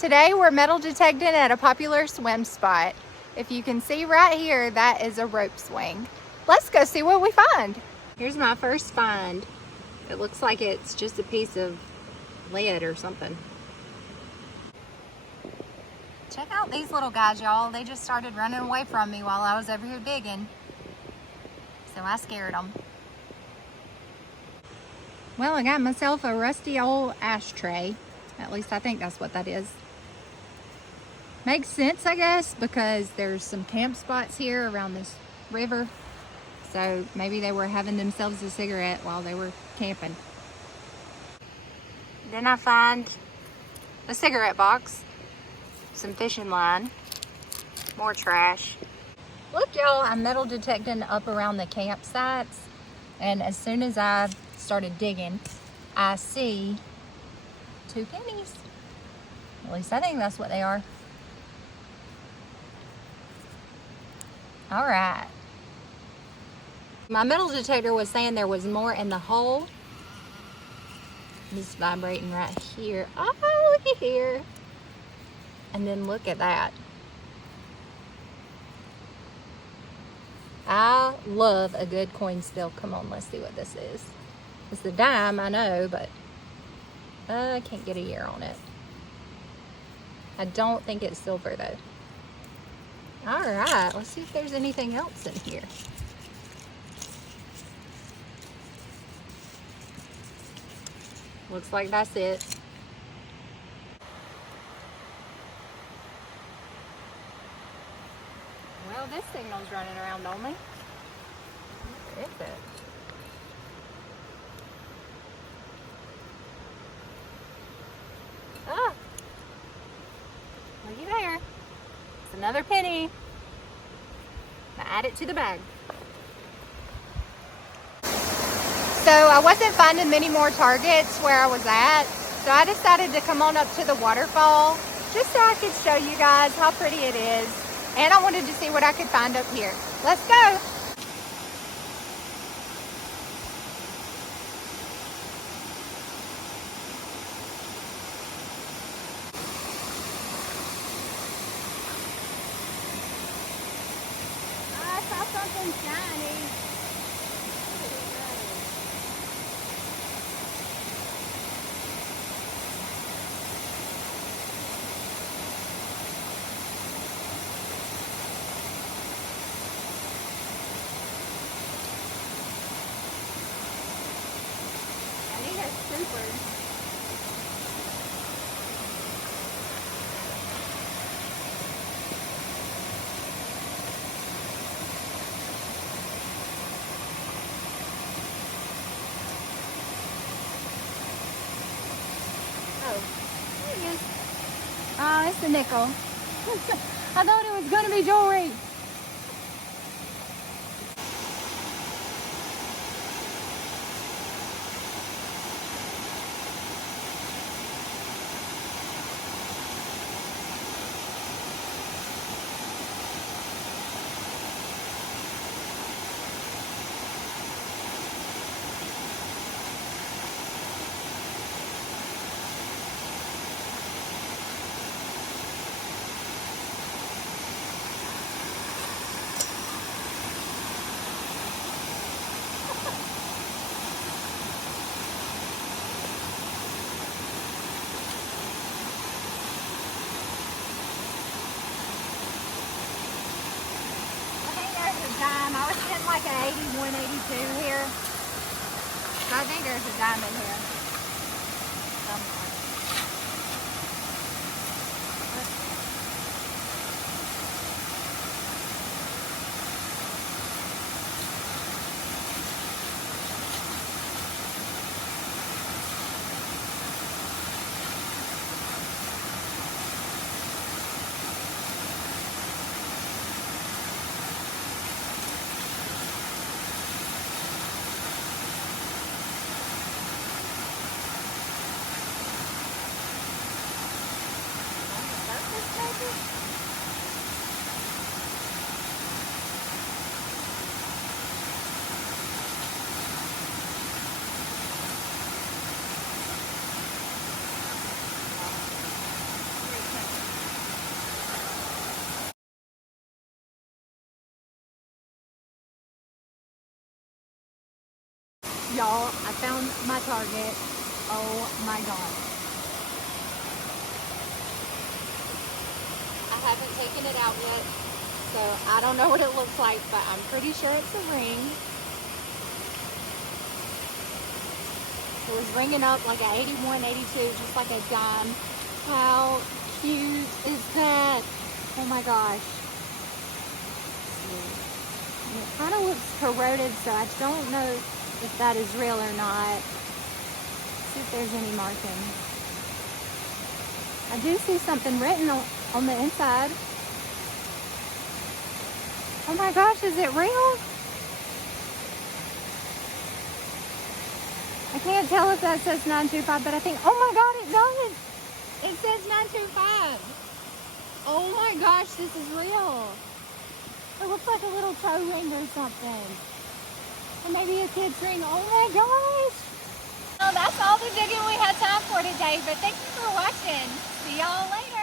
Today we're metal detecting at a popular swim spot. If you can see right here, that is a rope swing. Let's go see what we find. Here's my first find. It looks like it's just a piece of lead or something. Check out these little guys, y'all. They just started running away from me while I was over here digging. So I scared them. Well, I got myself a rusty old ashtray. At least I think that's what that is. Makes sense, I guess, because there's some camp spots here around this river. So maybe they were having themselves a cigarette while they were camping. Then I find a cigarette box, some fishing line, more trash. Look, y'all, I'm metal detecting up around the campsites. And as soon as I started digging, I see 2 pennies. At least I think that's what they are. All right. My metal detector was saying there was more in the hole. It's vibrating right here. Oh, look at here. And then look at that. I love a good coin spill. Come on, let's see what this is. It's a dime, I know, but I can't get a year on it. I don't think it's silver though. All right, let's see if there's anything else in here. Looks like that's it. Well, this signal's running around on me. Where is it? Ah! Looky there. It's another penny. Now add it to the bag. So I wasn't finding many more targets where I was at, so I decided to come on up to the waterfall just so I could show you guys how pretty it is, and I wanted to see what I could find up here. Let's go! I saw something shiny. Oh, it's a nickel. I thought it was going to be jewelry. I was getting like an 81, 82 here. So I think there's a diamond here somewhere. Y'all, I found my target. Oh my god. I haven't taken it out yet, so I don't know what it looks like, but I'm pretty sure it's a ring. It was ringing up like an 81, 82, just like a dime. How cute is that? Oh my gosh. And it kind of looks corroded, so I don't know if that is real or not. Let's see if there's any markings. I do see something written on the inside. Oh my gosh, is it real? I can't tell if that says 925, but I think, oh my god, it does! It says 925. Oh my gosh, this is real. It looks like a little toe ring or something. Or maybe a kid's ring. Oh my gosh! Well, that's all the digging we had time for today, but thank you for watching. See y'all later.